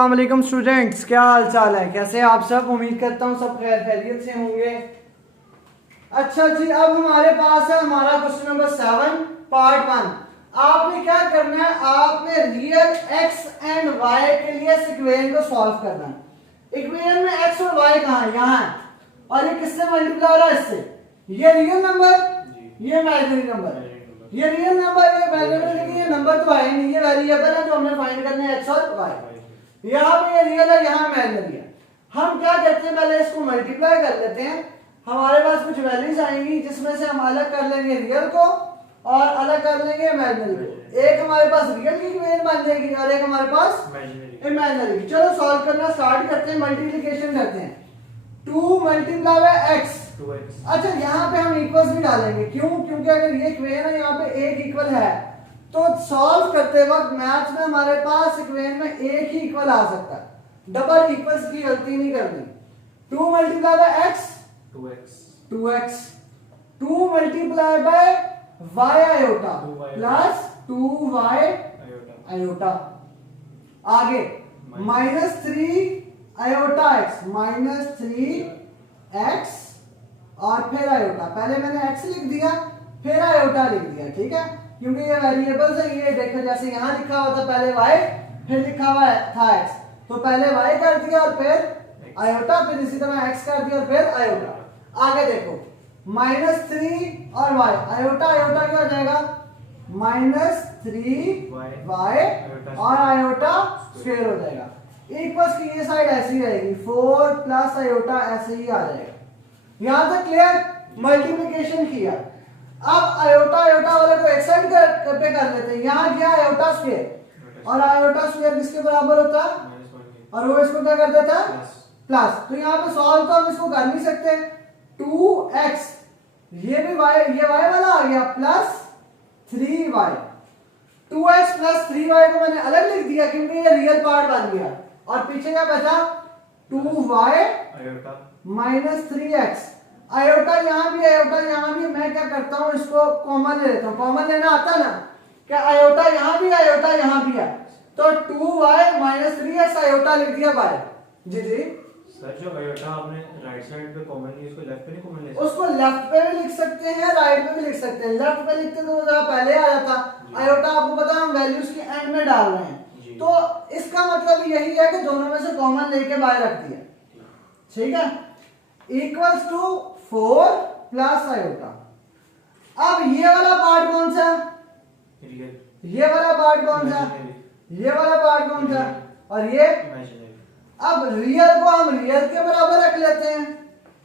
अस्सलाम वालेकुम स्टूडेंट्स, क्या हाल चाल है, कैसे आप सब। उम्मीद करता हूँ सब खैरियत से होंगे। अच्छा जी, अब हमारे पास है हमारा क्वेश्चन नंबर 7 पार्ट 1। आपने क्या करना है, आपने रियल x एंड y के लिए इस इक्वेशन को सॉल्व करना है। इक्वेशन में x और y कहाँ है, यहाँ है, और ये किससे मल्टीप्लाई हो रहा है, इससे। ये रियल नंबर, ये इमेजिनरी नंबर, ये रियल नंबर, ये इमेजिनरी, लेकिन ये नंबर तो है नहीं, ये वेरिएबल है जो हमने फाइंड करना है, x और y। यहाँ पे ये रियल है, यहाँ इमेजिनरी है। हम क्या करते हैं, पहले इसको मल्टीप्लाई कर लेते हैं। हमारे पास कुछ वैल्यूज आएंगी जिसमें से हम अलग कर लेंगे रियल को और अलग कर लेंगे इमेजिनरी को। एक हमारे पास रियल की इक्वेशन बन जाएगी और एक हमारे पास इमेजिनरी। चलो सॉल्व करना स्टार्ट करते हैं, मल्टीप्लिकेशन करते हैं। 2 मल्टीप्लाई बाय x। अच्छा, यहाँ पे हम इक्वल्स भी डालेंगे, क्यों? क्योंकि अगर ये इक्वेशन है, यहाँ पे एक इक्वल है, तो सॉल्व करते वक्त मैथ्स में हमारे पास इक्वेशन में एक ही इक्वल आ सकता है, डबल इक्वल्स की गलती नहीं करनी। 2 multiply bye x 2x 2 multiply bye y iota plus 2y iota, आगे -3 आयोटा x -3x और फिर आयोटा। पहले मैंने x लिख दिया, फिर आयोटा लिख दिया, ठीक है, क्योंकि ये वेरिएबल्स है। ये देखो, जैसे यहाँ लिखा हुआ था पहले y, फिर लिखा हुआ था x, तो पहले y कर दिया और फिर आयोटा, फिर इसी तरह x कर दिया और फिर आयोटा। आगे देखो, -3 और y, आयोटा आयोटा क्या हो जाएगा, -3y और आयोटा स्क्वायर हो जाएगा। इक्वल्स की ये साइड ऐसी रहेगी, 4 प्लस आयोटा ऐसे ही आ जाएगा। यहां तक क्लियर? मल्टीप्लिकेशन किया। अब आयोटा आयोटा वाले को एक साइड पे कर लेते हैं। यहाँ क्या, आयोटा स्क्वायर, और आयोटा स्क्वायर किसके बराबर होता है, और वो इसको क्या कर देता है, प्लस। तो यहाँ पे सॉल्व तो हम इसको कर नहीं सकते। 2x, ये भी y, ये y वाला आ गया, plus 3y। 2x plus 3y को मैंने अलग लिख दिया क्योंकि ये रियल पार्ट बन गया, और पीछे क्या बचा, 2y माइनस 3x। आयोटा यहाँ भी, आयोटा यहाँ भी। मैं क्या करता हूँ, इसको कॉमन ले लेता हूँ। कॉमन लेना आता ना, क्या आयोटा यहाँ भी, आयोटा यहाँ भी है, तो 2y माइनस 3x आयोटा लिख दिया बाय। जी जी सर, जो आयोटा आपने राइट साइड पे कॉमन लिया, उसको लेफ्ट पे नहीं कॉमन ले सकते? उसको लेफ्ट पे भी लिख सकते हैं, राइट पे भी लिख सकते हैं। लेफ्ट पे लिखते तो जरा पहले आ जाता। आयोटा आपको पता है हम वैल्यूज की एंड में डाल रहे हैं, तो इसका मतलब यही है कि दोनों में से कॉमन लेके बाहर रख दिया, ठीक है। Equals to 4 plus iota. अब ये वाला पार्ट कौन सा, ये वाला पार्ट कौन सा, ये वाला पार्ट कौन सा, और ये इमेजिनरी। अब रियल को हम रियल के बराबर रख लेते हैं,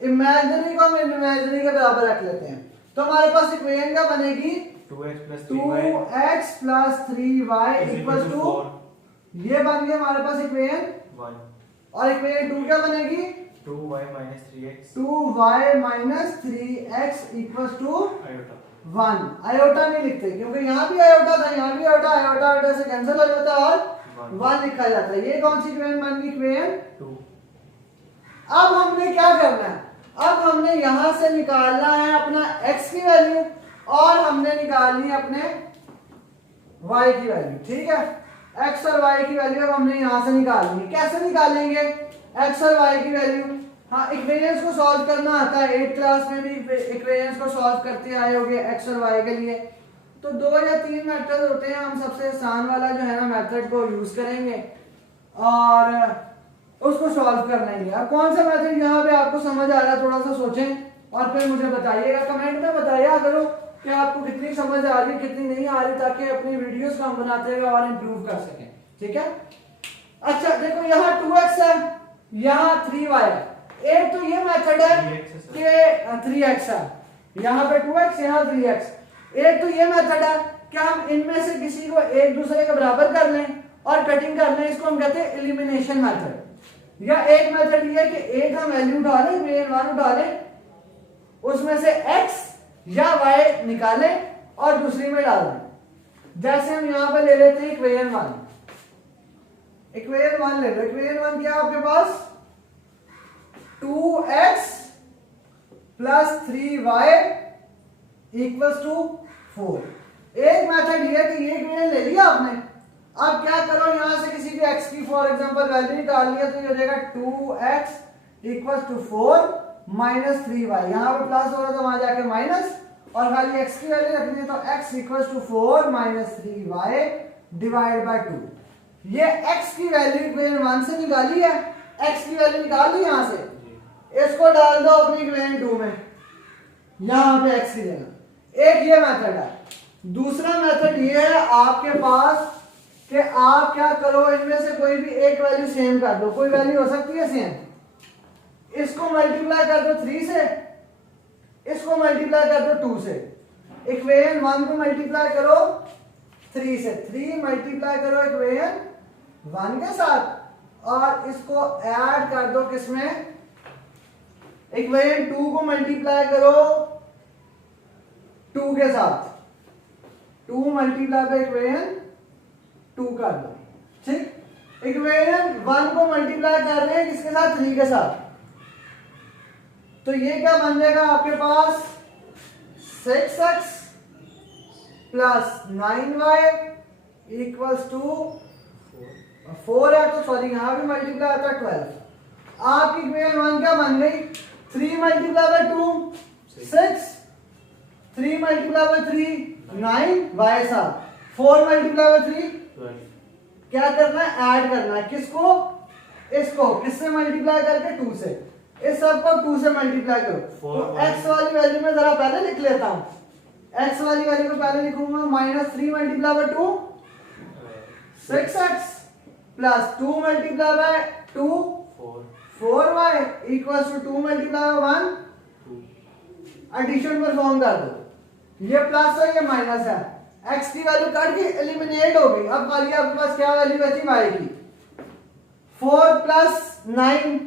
इमेजिनरी को हम इमेजिनरी के बराबर रख लेते हैं, तो हमारे पास इक्वेशन क्या बनेगी, 2x plus 3y equals to, ये बन गया हमारे पास इक्वेशन 1, और इक्वेशन 2 क्या बनेगी, 2y minus 3x 2y minus 3x equals to iota 1। Iota नहीं लिखते क्योंकि यहाँ भी आयोटा था, यहाँ भी आयोटा, आयोटा आयोटा से कैंसिल हो जाता है और 1 लिखा जाता है। ये कौन सी इक्वेशन बन गई, इक्वेशन 2। अब हमने क्या करना है, अब हमने यहां से निकालना है अपना x की वैल्यू और हमने निकालनी है अपने y की वैल्यू, ठीक है। x और y की वैल्यू अब हमने यहां से निकालनी है। कैसे निकालेंगे x और y की वैल्यू? हाँ, इक्वेशंस को सॉल्व करना आता है, 8th क्लास में भी इक्वेशंस को सॉल्व करते आए होंगे x और y के लिए। तो 2 या 3 मेथड होते हैं, हम सबसे आसान वाला जो है ना मेथड को यूज करेंगे और उसको सॉल्व करना ही है। अब कौन सा मेथड यहाँ पे आपको समझ आ रहा है, थोड़ा सा सोचें और फिर मुझे बताइएगा, कमेंट में बताइए करो कि आपको कितनी समझ आ रही है, कितनी नहीं आ रही, ताकि अपनी वीडियोस को हम बनाते हुए और इंप्रूव कर सकें, ठीक है। अच्छा देखो, यहाँ 2x है, यहाँ 3y है। एक तो ये मेथड है कि 3x है, यहाँ पे 2x, यहाँ 3x। एक तो ये मेथड है कि हम इनमें से किसी को एक दूसरे के बराबर कर लें और कटिंग कर लें, इसको हम कहते हैं एलिमिनेशन मेथड। या एक मेथड ये है कि एक हम वैल्यू डालें, इक्वेशन 1 डालें, उसमें से x या y निकालें और दूसरी में डाल दें। जैसे हम यहां पे ले लेते हैं इक्वेशन 1। इक्वेशन 1 ले लो। इक्वेशन 1 क्या है आपके पास, 2x plus 3y equals to 4। एक मेथड ये है कि ये इक्वेशन ले लिया आपने अब क्या करो, यहां से किसी भी x की फॉर एग्जांपल वैल्यू निकालनी है तो ये हो जाएगा 2x equal to 4 minus 3y। यहां पे प्लस हो रहा है तो वहां जाके माइनस, और खाली x की वैल्यू रखनी है तो x equal to 4 minus 3y divide by 2। ये x की वैल्यू इक्वेशन 1 से निकाली है, x की वैल्यू निकाल ली यहां से, इसको डाल दो अपनी इक्वेशन 2 में, यहां पे x की जगह। एक ये मेथड है। दूसरा मेथड ये है आपके पास कि आप क्या करो, इनमें से कोई भी एक वैल्यू सेम कर दो, कोई वैल्यू हो सकती है सेम, इसको मल्टीप्लाई कर दो 3 से, इसको मल्टीप्लाई कर दो 2 से, इक्वेशन 1 को मल्टीप्लाई करो 3 से, 3 मल्टीप्लाई करो इक्वेशन 1 के साथ, और इसको ऐड कर दो किसमें, इक्वेशन 2 को मल्टीप्लाई करो 2 के साथ, 2 मल्टीप्लाई बाय इक्वेशन 2 कर दो, ठीक। इक्वेशन 1 को मल्टीप्लाई कर रहे हैं किसके साथ, 3 के साथ, तो ये क्या बन जाएगा आपके पास 6x plus 9y equals to 4 है, तो सॉरी यहां भी मल्टीप्लाई आता है 12। आपकी इक्वेशन 1 क्या बन गई, 3 multiply by 2 6, 3 multiply bye 3 9 y साथ, 4 मल्टीप्लाई बाय 3 क्या करना है, ऐड करना है, किसको, इसको किससे मल्टीप्लाई करके 2 से, इस सब को 2 से मल्टीप्लाई करो। तो x वाली वैल्यू में जरा पहले लिख लेता हूं, x वाली वैल्यू को पहले लिखूंगा minus 3 multiply by 2 6x plus 2 multiply by 2 4y equals to 2 multiply by 1, addition perform कर दो, ये प्लस है ये माइनस है, x की वैल्यू कट के एलिमिनेट हो गई। अब खाली आपके पास क्या वैल्यू बची y की, 4 प्लस 9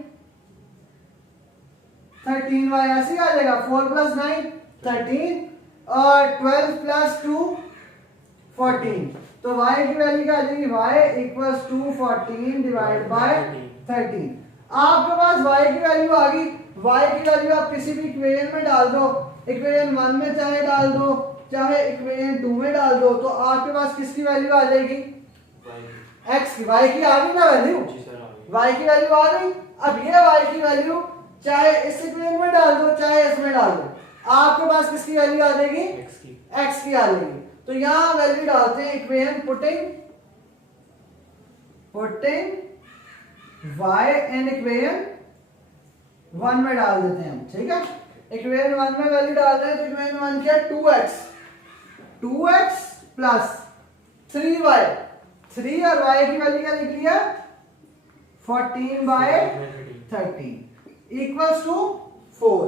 13y ऐसे ही आ जाएगा, 4 प्लस 9 13 और 12 प्लस 2 14, तो y की वैल्यू क्या आ जाएगी, y equals to 14 divide by 13। आपके पास y की वैल्यू आ गई, y की वैल्यू आप किसी भी इक्वेशन में डाल दो, इक्वेशन 1 में चाहे डाल दो चाहे इक्वेशन 2 में डाल दो, तो आपके पास किसकी वैल्यू आ जाएगी, x की, y की आ गई ना वैल्यू, y की वैल्यू आ गई। अब ये y की वैल्यू चाहे इस इक्वेशन में डाल दो चाहे इसमें डाल दो, आपके पास किसकी वैल्यू आ जाएगी, x की आ जाएगी। तो यहां वैल्यू डालते हैं equation, putting y in equation 1 में डाल देते हैं हम, ठीक है। इक्वेशन 1 में वैल्यू डाल रहे हैं तो इक्वेशन 1 क्या है, 2x प्लस 3y, 3 और y की वैल्यू क्या लिख लिया 14 बाय 13 इक्वल्स टू 4।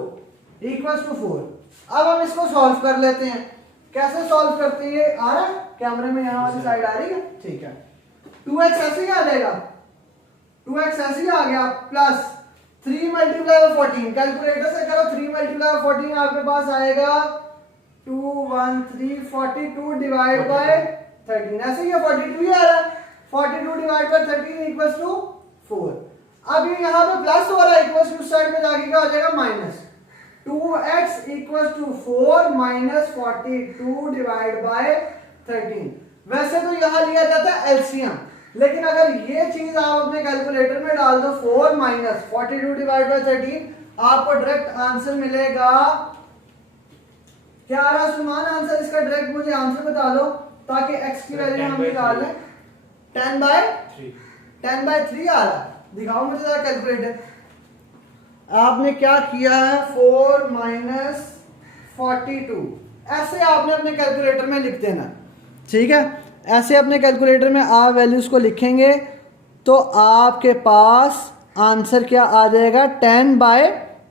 अब हम इसको सॉल्व कर लेते हैं, कैसे सॉल्व करते हैं, ये आ रहा है कैमरे में, यहां वाली साइड आ रही है, ठीक है। 2x ऐसे ही आ जाएगा, 2x ऐसे ही आ गया, प्लस 3 मल्टीप्लाई बाय 14, कैलकुलेटर से करो, 3 मल्टीप्लाई बाय 14 आपके पास आएगा 2 1 3 42 डिवाइड बाय 13, ऐसे ही 42 ही आ रहा है, 42 डिवाइड बाय 13 इक्वल्स टू 4। अब ये यहां पे प्लस हो रहा है, इक्वल्स टू साइड में जाके क्या हो जाएगा minus, 2x equals to 4 minus 42 divide by 13। वैसे तो यहां लिया जाता है एलसीएम, लेकिन अगर ये चीज आप अपने कैलकुलेटर में डाल दो 4 माइनस 42 डिवाइड बाय 13, आपको डायरेक्ट आंसर मिलेगा, क्या आ रहा है सुमान आंसर इसका, डायरेक्ट मुझे आंसर बता दो ताकि x की वैल्यू हम निकाल लें, 10 बाय 3 आ रहा है, दिखाओ मुझे जरा कैलकुलेटर। आपने क्या किया है 4 माइनस 42, ऐसे आपने अपने कैलकुलेटर में लिख देना, ठीक है। ऐसे अपने कैलकुलेटर में आप वैल्यूज को लिखेंगे तो आपके पास आंसर क्या आ जाएगा 10 बाय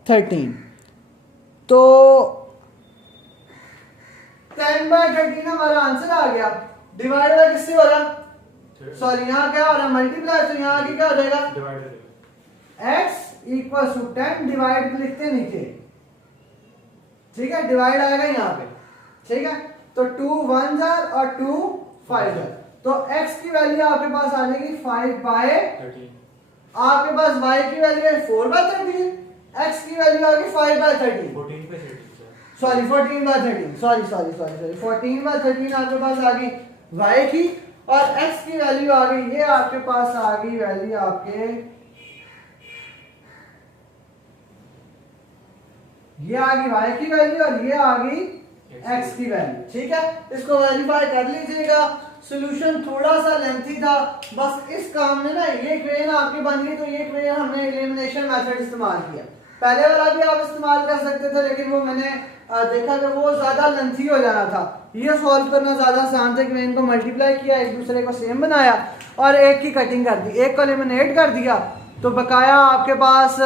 13। तो 10 बाय 13 हमारा आंसर आ गया, डिवाइड बाय किससे हो रहा, सॉरी यहाँ क्या हो रहा है मल्टीप्लाई, तो यहाँ आगे क्या हो जाएगा x इक्वल टू 10 डिवाइड लिखते हैं नीचे, ठीक है, डिवाइड आएगा यहाँ पे, ठीक है। तो 2 1 और 2 5 तो x की वैल्यू आपके पास आ जाएगी 5 बाय 13, आपके पास y की वैल्यू है 4 बाय 13, x की वैल्यू आ गई 5 बाय 13, 14 बाय 13 सॉरी 14 बाय 13 आपके पास आ गई y की, और x की वैल्यू आ गई, ये आपके पास आ गई वैल्यू आपके, ये आ गई y की वैल्यू और ये आ गई x की वैल्यू। ठीक है, इसको वेरीफाई कर लीजिएगा। सॉल्यूशन थोड़ा सा लेंथी था, बस इस काम में ना ये इक्वेशन आपकी बन गई, तो ये इक्वेशन हमने एलिमिनेशन मेथड इस्तेमाल किया। पहले वाला भी आप इस्तेमाल कर सकते थे, लेकिन वो मैंने देखा कि वो ज्यादा लेंथी हो जाना था। ये सॉल्व करना ज्यादा आसान था। इक्वेशन को मल्टीप्लाई किया, एक दूसरे को सेम बनाया और एक की कटिंग कर दी, एक को एलिमिनेट कर दिया, तो बकाया आपके पास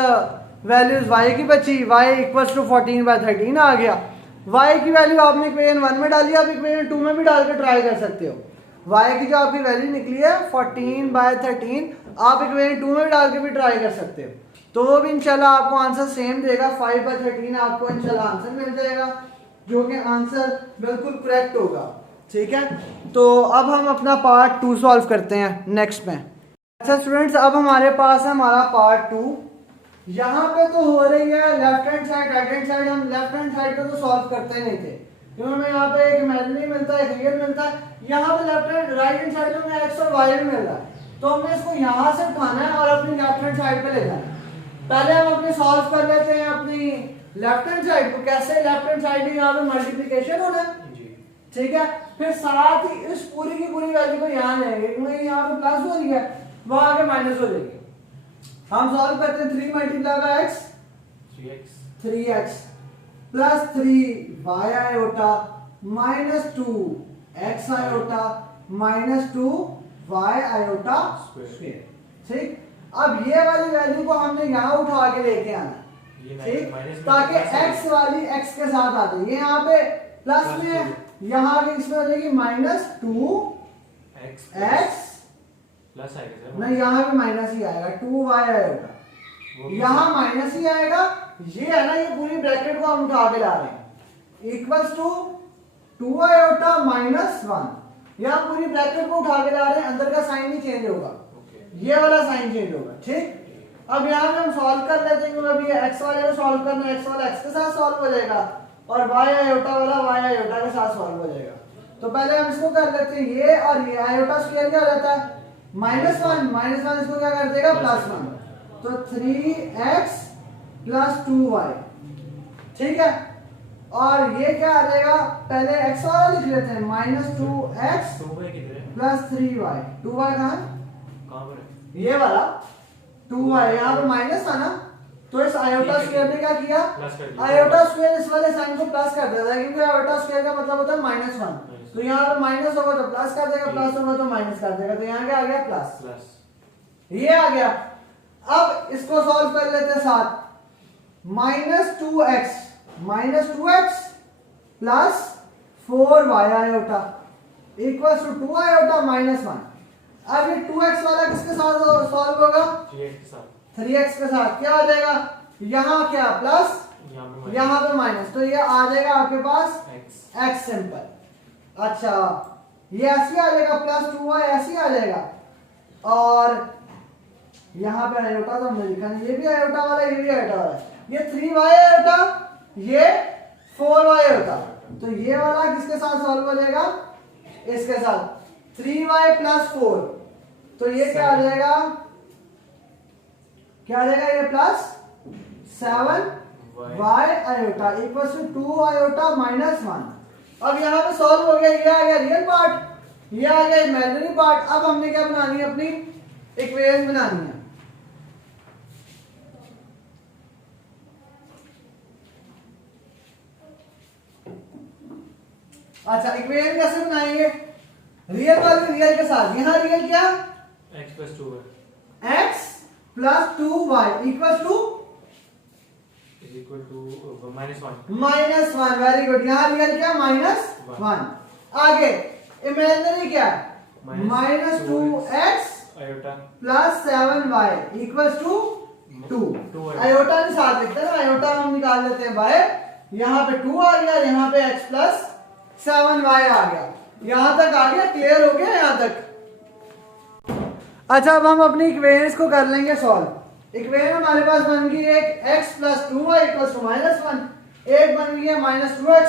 वैल्यूज y की बची, y इक्वल्स टू 14/13 आ गया। y की वैल्यू आपने इक्वेशन 1 में डाली, आप इक्वेशन 2 में भी डाल के ट्राई कर सकते हो। y की जो आपकी वैल्यू निकली है 14/13, आप इक्वेशन 2 में डाल के भी ट्राई कर सकते हो, तो वो भी इंशाल्लाह आपको आंसर सेम देगा। 5/13 आपको इंशाल्लाह आंसर मिल जाएगा, जो कि आंसर बिल्कुल करेक्ट होगा। ठीक है, तो अब हम अपना पार्ट 2 सॉल्व करते हैं नेक्स्ट में। अच्छा स्टूडेंट्स, अब हमारे पास है हमारा पार्ट 2। यहाँ पे तो हो रही है left hand side right hand side, हम लेफ्ट हैंड साइड को तो सॉल्व करते नहीं थे क्योंकि हमें यहाँ पे एक इमेजिनरी मिलता है, एक रियल मिलता है। यहाँ पे left hand right hand side में एक्स और वाई भी मिल रहा है, तो हमने इसको यहाँ से उठाना है और अपनी लेफ्ट हैंड साइड पे ले जाना है। पहले हम अपने सॉल्व कर लेते हैं अपनी लेफ्ट हैंड साइड को। कैसे? लेफ्ट हैंड साइड में यहाँ पे मल्टीप्लिकेशन होना है, ठीक है। फिर साथ ही इस पूरी की पूरी वैल्यू को यहाँ लेंगे, क्योंकि यहाँ पे प्लस हो रही है, वहां आगे माइनस हो जाएगी। हम सॉल्व करते हैं 3 multiply bye x, 3x plus 3y iota minus 2x iota minus 2y iota square. ठीक, अब ये वाली वैल्यू को हमने यहाँ उठा के लेके आना, ठीक, ताकि x वाली x के साथ आ जाए। ये यहाँ पे प्लस में है, यहाँ आगे इसमें हो जाएगी माइनस 2x प्लस आएगा, नहीं यहाँ पे माइनस ही आएगा, 2y आएगा, यहाँ माइनस ही आएगा। ये है ना, ये पूरी ब्रैकेट को हम उठा के ला रहे हैं, इक्वल्स टू 2 आयोटा माइनस 1। यहाँ पूरी ब्रैकेट को उठा के ला रहे हैं, अंदर का साइन ही चेंज होगा, ये वाला साइन चेंज होगा। ठीक, अब यहाँ पे हम सॉल्व कर लेते हैं, क्योंकि अभी एक्स वाले को सॉल्व करना है, एक्स वाला एक्स के साथ सॉल्व हो जाएगा और वाई आयोटा वाला वाई आयोटा के साथ सॉल्व हो जाएगा। तो पहले हम इसको कर लेते हैं, ये और ये आयोटा स्क्वायर क्या रहता है -1, -1 इसको क्या कर देगा +1, तो 3x प्लस 2y। ठीक है, और ये क्या आ जाएगा, पहले x वाला लिख लेते हैं, -2x प्लस 3y। 2y कहाँ पर है? ये वाला 2y, यहाँ पे माइनस था ना, तो इस आयोटा स्क्वायर ने क्या किया, आयोटा स्क्वायर इस वाले साइन को प्लस कर देता है, क्योंकि आयोटा स्क्वायर का मतलब होता है -1। तो यहाँ पर माइनस होगा तो प्लस कर देगा, प्लस होगा तो माइनस कर देगा, तो यहाँ क्या आ गया प्लस, ये आ गया। अब इसको सॉल्व कर लेते हैं साथ, -2x plus 4y iota equals to 2 iota -1। अब ये 2x वाला किसके साथ सॉल्व होगा, 3x के साथ। क्या आ जाएगा, यहाँ क्या प्लस, यहाँ पे माइनस, तो ये आ जाएगा आपके पास x सिंपल। अच्छा, ये ऐसे आ जाएगा, प्लस 2y ऐसे आ जाएगा, और यहाँ पे आयोटा तो हमने लिखा नहीं, ये भी आयोटा वाला, ये भी आयोटा वाला, ये 3y आयोटा, ये 4y आयोटा, तो ये वाला किसके साथ सॉल्व हो जाएगा, इसके साथ 3y प्लस 4, तो ये क्या आ जाएगा, क्या आ जाएगा, ये plus 7y iota equals to 2 iota -1। अब यहाँ पे सॉल्व हो गया, ये आ गया रियल पार्ट, ये आ गया इमेजिनरी पार्ट। अब हमने क्या बनानी है, अपनी इक्वेशन बनानी है। अच्छा, इक्वेशन कैसे बनाएंगे, रियल वाली रियल के साथ, यहाँ रियल क्या, x plus 2 x plus 2y equals to -1। Very good, यहाँ रियल क्या -1। आगे इमेजिनरी क्या है, -2x plus 7y equals to 2। Iota के साथ लिखते हैं ना, आयोटा हम निकाल लेते हैं बाहर, यहाँ पे 2 आ गया, यहाँ पे x प्लस 7y आ गया, यहां तक आ गया, क्लियर हो गया यहां तक। अच्छा, अब हम अपनी इक्वेशंस को कर लेंगे सॉल्व। इक्वेशन हमारे पास बन गई एक x plus 2y equals to -1, एक बन गई है -2x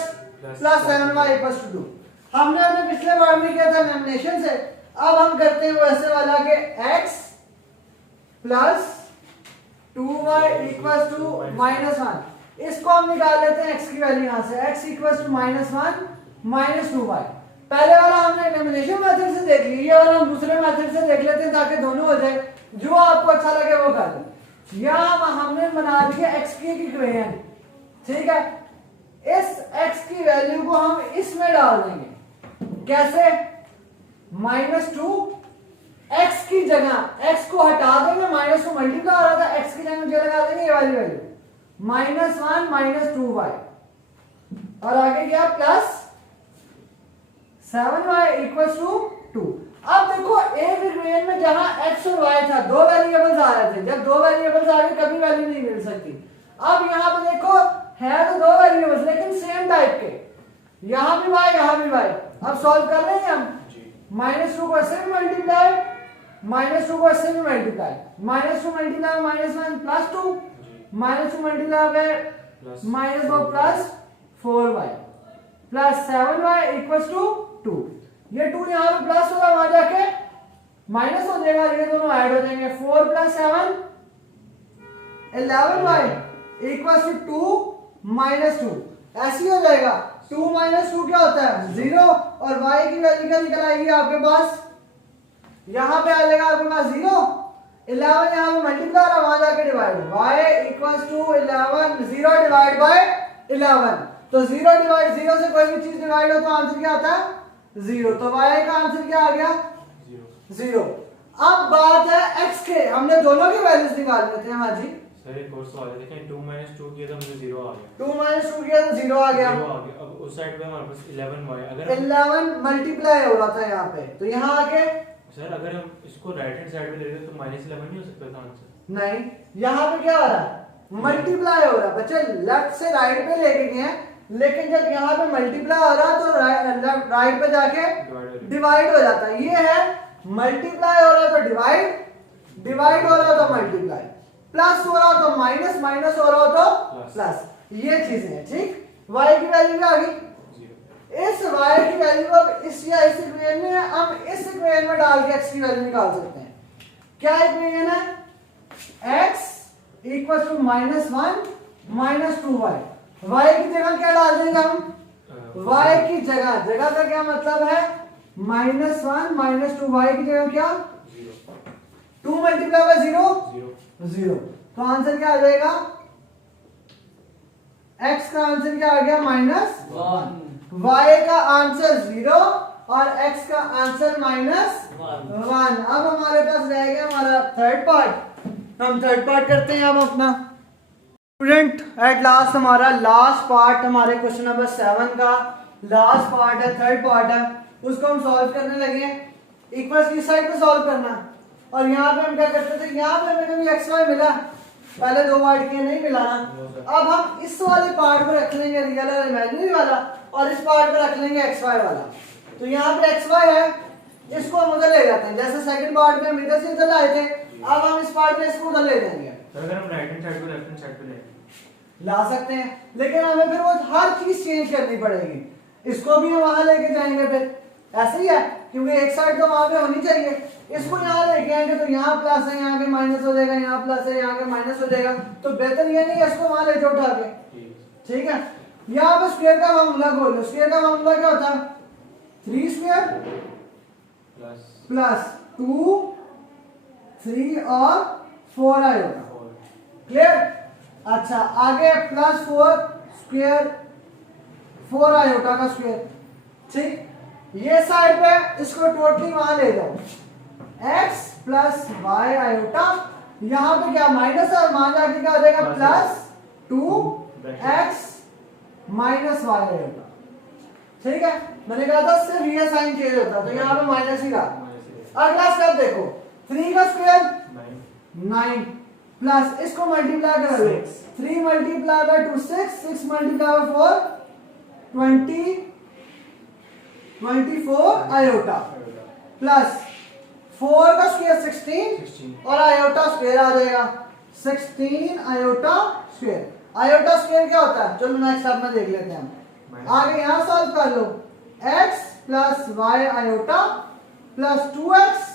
plus 7y equals to 2। हमने अपने पिछले बार में किया था एलिमिनेशन से, अब हम करते हैं वैसे वाला के x plus 2y equal to -1। इसको हम निकाल लेते हैं x की वैल्यू यहां से, x equal to -1 minus 2y। पहले वाला हमने एलिमिनेशन मेथड से देख लिया और हम दूसरे मेथड से देख लेते हैं ताकि दोनों हो जाए, जो आपको अच्छा लगे वो कर दो। यहां हमने बना दिया x की इक्वेशन, ठीक है। इस x की वैल्यू को हम इसमें डाल देंगे, कैसे? -2 x की जगह x को हटा देंगे, माइनस को मल्टीप्लाई हो रहा था, x की जगह लगा देंगे ये वाली वैल्यू -1 माइनस 2y और आगे क्या प्लस 7y इक्वल टू 2। अब देखो एक इक्वेशन में जहां x और y था, दो वेरिएबल्स आ रहे थे, जब दो वेरिएबल्स आ गए कभी वैल्यू नहीं मिल सकती। अब यहां पे देखो है तो दो वेरिएबल्स लेकिन सेम टाइप के, यहां भी y यहां भी y। अब सॉल्व कर लेंगे हम, -2 को ऐसे भी मल्टीप्लाई, -2 को ऐसे भी multiply, -2 multiply -1 plus 2, -2 multiply by -2 plus 4y plus 7y equal to 2। ये 2 यहां पे प्लस होगा, वहां जाके माइनस हो जाएगा, ये दोनों ऐड हो जाएंगे। 4 plus 7 11y equal to 2 minus 2, ऐसे ही हो जाएगा। 2 माइनस 2 क्या होता है 0 और y की वैल्यू क्या निकल आएगी आपके पास, यहां पे आ जाएगा आपके पास 0, 11 यहां पे मल्टीप्लाई और वहां जाके divide, y equal to 11 0 divide by 11। तो 0 डिवाइड 0 से कोई भी चीज डिवाइड हो तो आंसर क्या आता है 0, तो y का आंसर क्या आ गया 0। अब बात है x के, हमने दोनों की वैल्यूज निकाल लेते हैं। हां जी सर एक और सवाल है, देखें 2 - 2 किया तो मुझे 0 आ गया, 2 - 2 किया तो 0 आ गया। अब उस साइड पे हमारे पास 11y, अगर 11 मल्टीप्लाई हो रहा था यहाँ पे, तो यहाँ आके सर अगर हम इसको राइट हैंड साइड पे ले लेते तो -11 नहीं हो सकता था आंसर? नहीं, यहाँ पे क्या हो रहा है मल्टीप्लाई हो रहा है बच्चे, लेफ्ट से राइट पे लेके गए हैं, लेकिन जब यहाँ पे मल्टीप्लाई हो रहा है तो राइट पे जाके डिवाइड हो जाता है। ये है मल्टीप्लाई हो रहा है तो डिवाइड, डिवाइड हो रहा है तो मल्टीप्लाई, प्लस हो रहा हो तो माइनस, माइनस हो रहा हो तो प्लस, ये चीजें हैं, ठीक। y की वैल्यू क्या आ गई, इस y की वैल्यू को इस या इस इक्वेशन में हम इस इक्वेशन में डाल के x की वैल्यू निकाल सकते हैं। क्या इक्वेशन है x equal to -1 minus 2y, y की जगह क्या डाल देंगे हम, y की जगह, जगह का क्या मतलब है -1 माइनस 2y की जगह क्या 2 मल्टीप्लाई बाय 0, तो आंसर क्या आ जाएगा, x का आंसर क्या आ गया -1, y का आंसर 0 और x का आंसर -1। अब हमारे पास रह गया हमारा थर्ड पार्ट, हम थर्ड पार्ट करते हैं अब अपना। स्टूडेंट एट लास्ट हमारा लास्ट पार्ट, हमारे क्वेश्चन नंबर 7 का लास्ट पार्ट है, थर्ड पार्ट है, उसको हम सॉल्व करने लगे। इक्वल्स की साइड पे सॉल्व करना, और यहाँ पे हम क्या करते थे, यहाँ पे हमें कभी एक्स वाई मिला, पहले दो पार्ट किए नहीं मिला ना। अब हम इस वाले पार्ट को रख लेंगे रियल और इमेजिनरी वाला, और इस पार्ट को रख लेंगे एक्स वाई वाला। तो यहाँ पे एक्स वाई है, इसको हम उधर ले जाते हैं, जैसे सेकंड पार्ट में हम इधर से इधर लाए थे, अब हम इस पार्ट में इसको उधर ले जाएंगे। तो अगर हम राइट हैंड साइड को लेफ्ट हैंड साइड पे ला सकते हैं, लेकिन हमें फिर वो हर चीज चेंज करनी पड़ेगी। इसको भी हम वहां लेके जाएंगे, फिर ऐसे ही है, क्योंकि एक साइड तो वहां पे होनी चाहिए। इसको यहाँ लेके आएंगे तो यहाँ प्लस है, यहाँ के माइनस हो जाएगा, यहाँ प्लस है, यहाँ के माइनस हो जाएगा, तो बेहतर ये नहीं है इसको वहां ले जाओ उठा के, ठीक है। यहाँ पे स्क्वायर का फॉर्मूला खोल लो, स्क्वायर का फॉर्मूला क्या होता है 3 स्क्वायर प्लस 2 3 और 4 आएगा, क्लियर। अच्छा आगे प्लस 4 स्क्वायर 4 आयोटा का स्क्वायर, ठीक। ये साइड पे इसको टोटली वहां ले जाओ, x प्लस वाई आयोटा, यहाँ पे क्या माइनस है, वहां जाके क्या हो जाएगा plus 2x minus Y iota, ठीक है। मैंने कहा था सिर्फ ये साइन चेंज होता है, तो यहाँ पे माइनस ही रहा। अगला स्टेप देखो, 3 का स्क्वायर 9 प्लस इसको मल्टीप्लाई कर लो, 3 multiply by 2 6 multiply by 4 24 iota plus 4 का स्क्वायर 16 और आयोटा स्क्वायर आ जाएगा 16 आयोटा स्क्वायर। आयोटा स्क्वायर क्या होता है, चलो नेक्स्ट स्टेप में देख लेते हैं हम। आगे यहाँ सॉल्व कर लो, x plus y iota plus 2x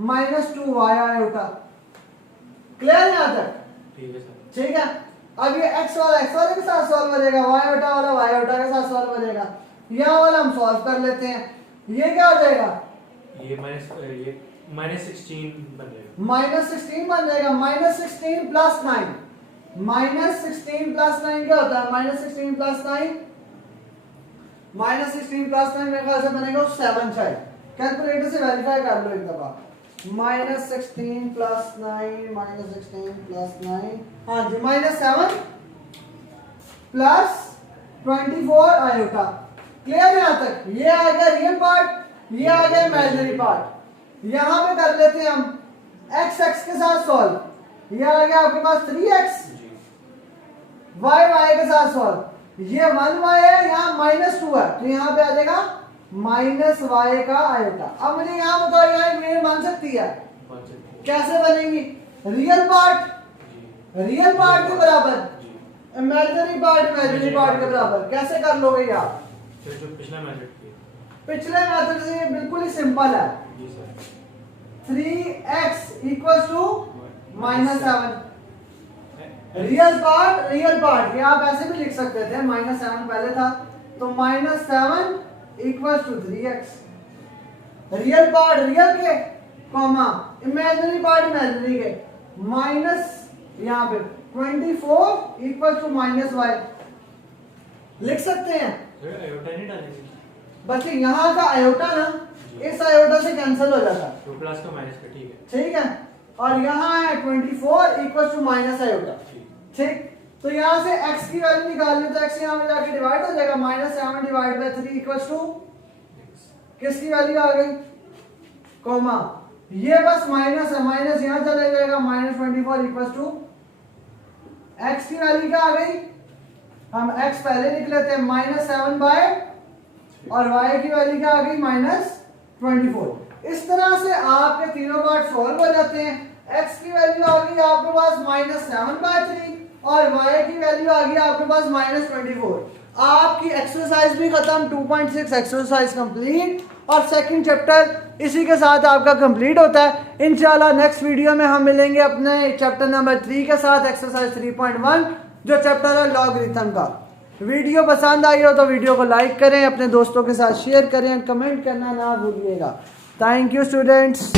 minus 2y iota. Clear है यहाँ तक? ठीक है सर। ठीक है, अब ये x वाले के साथ सॉल्व बनेगा, y वाला y के साथ सॉल्व बनेगा। यहाँ वाला हम सॉल्व कर लेते हैं, ये क्या हो जाएगा? ये माइनस 16 बन जाएगा। माइनस 16 बन जाएगा। माइनस 16 प्लस 9, माइनस 16 प्लस 9 क्या होता है? माइनस 16 प्लस 9, माइनस 16 प्लस 9 मेरे ख्याल से बनेगा 7 शायद। कैलकुलेटर से वेरीफाई कर लो एक दफा। माइनस 16 प्लस 9, माइनस 16 प्लस 9, हाँ जी माइनस 7 प्लस 24 आयोटा। क्लियर यहाँ तक? ये आ गया रियल पार्ट, ये आ गया इमेजिनरी पार्ट। यहां पे कर लेते हैं हम x के साथ सॉल्व। ये आ गया आपके पास 3x, y के साथ सॉल्व। ये 1y है, यहाँ माइनस 2 है, तो यहाँ पे आ जाएगा माइनस y का आयोटा। अब मुझे यहाँ बताओ, यहाँ एक वेव बन सकती है? कैसे बनेगी? रियल पार्ट के बराबर, इमेजिनरी पार्ट के बराबर। कैसे कर लोगे यार? जो पिछला मेथड किया, पिछले मेथड से ये बिल्कुल ही सिंपल है। जी sir. 3x equals to minus 7। Real part ये आप ऐसे भी लिख सकते थे, माइनस 7 पहले था, तो minus 7 equals to 3x। Real part real के, कॉमा इमेजिनरी पार्ट इमेजिनरी के, माइनस यहाँ पे 24 इक्वल्स टू माइनस y लिख सकते हैं। आयोटा नहीं डालेंगे, बस यहाँ का आयोटा ना इस आयोटा से कैंसिल हो जाता है, तो प्लस का माइनस का। ठीक है, ठीक है। और यहाँ है 24 इक्वल टू माइनस आयोटा। ठीक, तो यहाँ से x की वैल्यू निकालनी, तो x यहाँ पे जाके डिवाइड हो जाएगा। Minus 7 divide by 3 equal to किसकी वैल्यू आ गई? कॉमा ये बस माइनस है, माइनस यहाँ चले जाएगा, माइनस 24 इक्वल टू x की वैल्यू क्या आ गई? हम x पहले लिख लेते हैं, माइनस 7 बाय, और y की वैल्यू क्या आ गई? माइनस 24। इस तरह से आपके तीनों पार्ट सॉल्व हो जाते हैं। x की वैल्यू आ गई आपके पास माइनस 7 बाय 3, और y की वैल्यू आ गई आपके पास माइनस 24। आपकी एक्सरसाइज भी खत्म, 2.6 एक्सरसाइज कंप्लीट, और सेकंड चैप्टर इसी के साथ आपका कंप्लीट होता है। इंशाल्लाह नेक्स्ट वीडियो में हम मिलेंगे अपने चैप्टर नंबर 3 के साथ, एक्सरसाइज 3.1 जो चैप्टर है लॉगरिथम का। वीडियो पसंद आई हो तो वीडियो को लाइक करें, अपने दोस्तों के साथ शेयर करें, कमेंट करना ना भूलिएगा। Thank you students.